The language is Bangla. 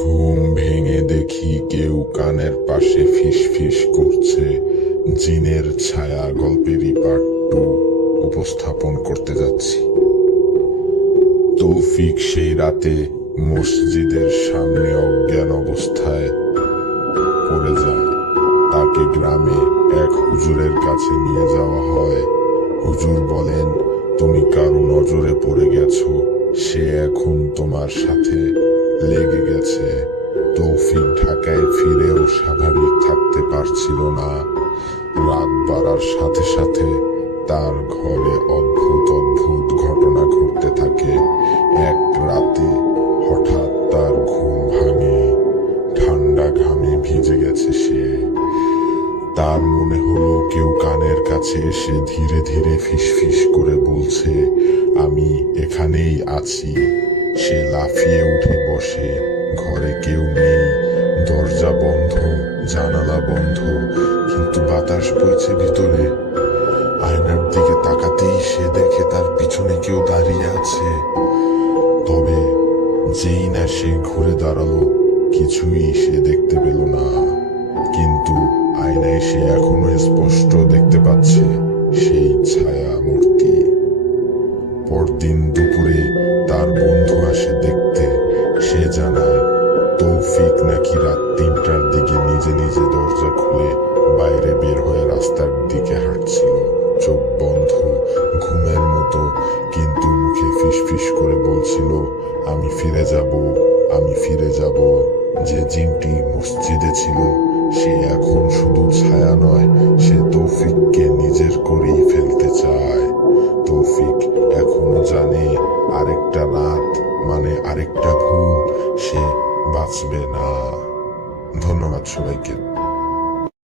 ঘুম ভেঙে দেখি কেউ কানের পাশে ফিসফিস করছে। জিনের ছায়া গল্পেরই পার্ট 2 উপস্থাপন করতে যাচ্ছি। তৌফিক সেই রাতে মসজিদের সামনে অজ্ঞান অবস্থায় পড়ে যায়। তাকে গ্রামে এক হুজুরের কাছে নিয়ে যাওয়া হয়। হুজুর বলেন, তুমি কারো নজরে পড়ে গেছো, সে এখন তোমার সাথে লেগে গেছে। তৌফিক ঢাকায় ফিরেও স্বাভাবিক থাকতে পারছিল না। রাত বাড়ার সাথে সাথে তার ঘরে অদ্ভুত অদ্ভুত ঘটনা ঘটতে থাকে। এক রাতে হঠাৎ তার ঘুম ভাঙে। ঠান্ডা ঘামে ভিজে গেছে সে। তার মনে হলো কেউ কানের কাছে এসে ধীরে ধীরে ফিসফিস করে বলছে, আমি এখানেই আছি। সে লাফিয়ে উঠে বসে। ঘরে কেউ নেই, দরজা বন্ধ, জানালা বন্ধ, কিন্তু বাতাস বইছে ভিতরে। আয়নার দিকে তাকাতেই সে দেখে তার পিছনে কেউ দাঁড়িয়ে আছে। তবে যেই না সে ঘুরে দাঁড়ালো, কিছুই সে দেখতে পেল না। কিন্তু আয়নায় সে এখনো স্পষ্ট দেখতে পাচ্ছে সেই ছায়া মূর্তি। পরদিন দুপুরে তার বন্ধু আসে দেখতে। সে জানায় তৌফিক নাকি রাত 3টার দিকে নিজে নিজে দরজা খুলে বাইরে বের হয়ে রাস্তার দিকে হাঁটছিল, চোখ বন্ধ, ঘুমের মতো, কিন্তু মুখে ফিসফিস করে বলছিল, আমি ফিরে যাব, আমি ফিরে যাব। যে জিনটি মসজিদে ছিল সে এখন শুধু ছায়া নয়, সে তৌফিককে নিজের করেই ফেলতে চায়। তৌফিক এখনো জানে আরেকটা রাত মানে আরেকটা ভুল, সে বাঁচবে না। ধন্যবাদ সবাইকে।